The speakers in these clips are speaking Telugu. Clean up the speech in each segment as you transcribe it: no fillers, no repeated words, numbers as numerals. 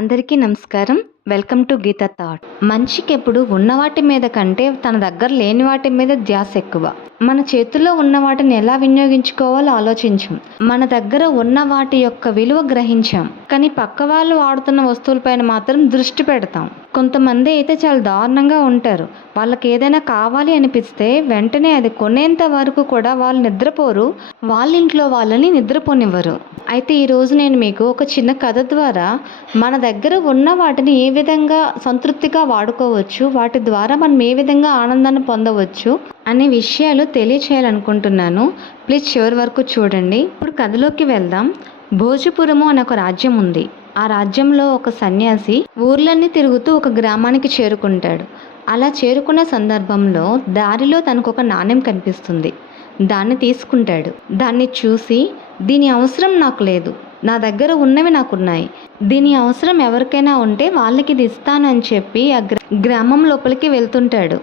అందరికీ నమస్కారం. Welcome to Geeta thought. మనిషికి ఎప్పుడు ఉన్న వాటి మీద కంటే తన దగ్గర లేని వాటి మీద ధ్యాస ఎక్కువ. మన చేతుల్లో ఉన్న వాటిని ఎలా వినియోగించుకోవాలో ఆలోచించం. మన దగ్గర ఉన్న వాటి యొక్క విలువ గ్రహించాం, కానీ పక్క వాళ్ళు వాడుతున్న వస్తువులపైన మాత్రం దృష్టి పెడతాం. కొంతమంది అయితే చాలా దారుణంగా ఉంటారు. వాళ్ళకి ఏదైనా కావాలి అనిపిస్తే వెంటనే అది కొనేంత వరకు కూడా వాళ్ళు నిద్రపోరు, వాళ్ళ ఇంట్లో వాళ్ళని నిద్రపోనివ్వరు. అయితే ఈరోజు నేను మీకు ఒక చిన్న కథ ద్వారా మన దగ్గర ఉన్న వాటిని ఏ విధంగా సంతృప్తిగా వాడుకోవచ్చు, వాటి ద్వారా మనం ఏ విధంగా ఆనందాన్ని పొందవచ్చు అనే విషయాలు తెలియచేయాలనుకుంటున్నాను. ప్లీజ్ చివరి వరకు చూడండి. ఇప్పుడు కథలోకి వెళ్దాం. భోజపురము అనే ఒక రాజ్యం ఉంది. ఆ రాజ్యంలో ఒక సన్యాసి ఊర్లన్నీ తిరుగుతూ ఒక గ్రామానికి చేరుకుంటాడు. అలా చేరుకునే సందర్భంలో దారిలో తనకు ఒక నాణెం కనిపిస్తుంది. దాన్ని తీసుకుంటాడు. దాన్ని చూసి దీని అవసరం నాకు లేదు, నా దగ్గర ఉన్నవి నాకున్నాయి, దీని అవసరం ఎవరికైనా ఉంటే వాళ్ళకి ఇది ఇస్తానని చెప్పి ఆ గ్రామం లోపలికి వెళ్తుంటాడు.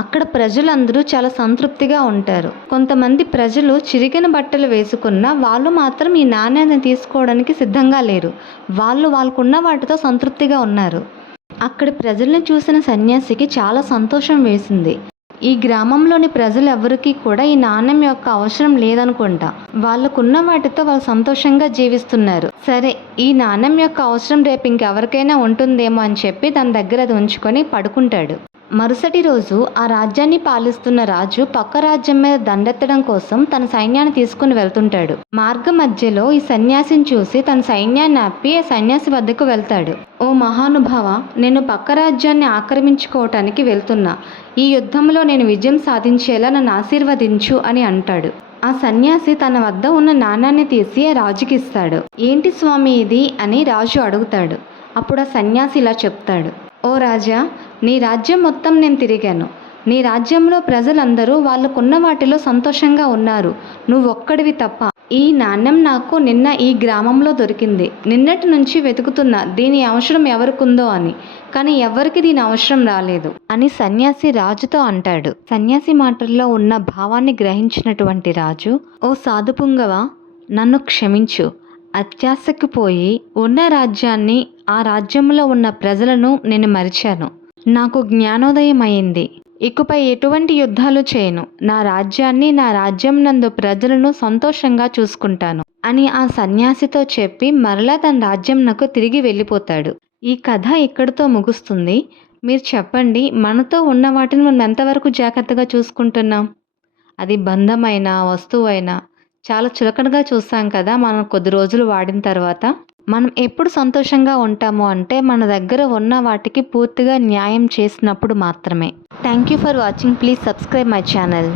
అక్కడ ప్రజలందరూ చాలా సంతృప్తిగా ఉంటారు. కొంతమంది ప్రజలు చిరిగిన బట్టలు వేసుకున్న వాళ్ళు మాత్రం ఈ నాణ్యాన్ని తీసుకోవడానికి సిద్ధంగా లేరు. వాళ్ళకున్న వాటితో సంతృప్తిగా ఉన్నారు. అక్కడి ప్రజలను చూసిన సన్యాసికి చాలా సంతోషం వేసింది. ఈ గ్రామంలోని ప్రజలు ఎవరికీ కూడా ఈ నాణ్యం యొక్క అవసరం లేదనుకుంటా. వాళ్ళకున్న వాటితో వాళ్ళు సంతోషంగా జీవిస్తున్నారు. సరే, ఈ నాణ్యం యొక్క అవసరం రేపు ఇంకెవరికైనా ఉంటుందేమో అని చెప్పి తన దగ్గర అది ఉంచుకొని పడుకుంటాడు. మరుసటి రోజు ఆ రాజ్యాన్ని పాలిస్తున్న రాజు పక్క రాజ్యం మీద దండెత్తడం కోసం తన సైన్యాన్ని తీసుకుని వెళ్తుంటాడు. మార్గ మధ్యలో ఈ సన్యాసిని చూసి తన సైన్యాన్ని ఆపి ఆ సన్యాసి వద్దకు వెళ్తాడు. ఓ మహానుభావ, నేను పక్క రాజ్యాన్ని ఆక్రమించుకోవటానికి వెళ్తున్నా. ఈ యుద్ధంలో నేను విజయం సాధించేలా నన్ను ఆశీర్వదించు అని అంటాడు. ఆ సన్యాసి తన వద్ద ఉన్న నాణాన్ని తీసి ఆ రాజుకి ఇస్తాడు. ఏంటి స్వామి ఇది అని రాజు అడుగుతాడు. అప్పుడు ఆ సన్యాసి ఇలా చెప్తాడు. ఓ రాజా, నీ రాజ్యం మొత్తం నేను తిరిగాను. నీ రాజ్యంలో ప్రజలందరూ వాళ్ళకున్న వాటిలో సంతోషంగా ఉన్నారు, నువ్వొక్కడివి తప్ప. ఈ నాణ్యం నాకు నిన్న ఈ గ్రామంలో దొరికింది. నిన్నటి నుంచి వెతుకుతున్నా దీని అవసరం ఎవరికుందో అని, కానీ ఎవరికి దీని అవసరం రాలేదు అని సన్యాసి రాజుతో అంటాడు. సన్యాసి మాటల్లో ఉన్న భావాన్ని గ్రహించినటువంటి రాజు, ఓ సాధుపుంగవ, నన్ను క్షమించు. అత్యాశకు పోయి ఉన్న రాజ్యాన్ని, ఆ రాజ్యంలో ఉన్న ప్రజలను నేను మరిచాను. నాకు జ్ఞానోదయం అయింది. ఇకపై ఎటువంటి యుద్ధాలు చేయను. నా రాజ్యాన్ని, నా రాజ్యం నందు ప్రజలను సంతోషంగా చూసుకుంటాను అని ఆ సన్యాసితో చెప్పి మరలా తన రాజ్యంనకు తిరిగి వెళ్ళిపోతాడు. ఈ కథ ఇక్కడితో ముగుస్తుంది. మీరు చెప్పండి, మనతో ఉన్న వాటిని మనం ఎంతవరకు జాగ్రత్తగా చూసుకుంటున్నాం? అది బంధమైనా వస్తువైనా చాలా చులకనగా చూస్తాం కదా. మనం కొద్ది రోజులు వాడిన తర్వాత మనం ఎప్పుడు సంతోషంగా ఉంటాము అంటే మన దగ్గర ఉన్న వాటికి పూర్తిగా న్యాయం చేసినప్పుడు మాత్రమే. Thank you for watching. Please subscribe my channel.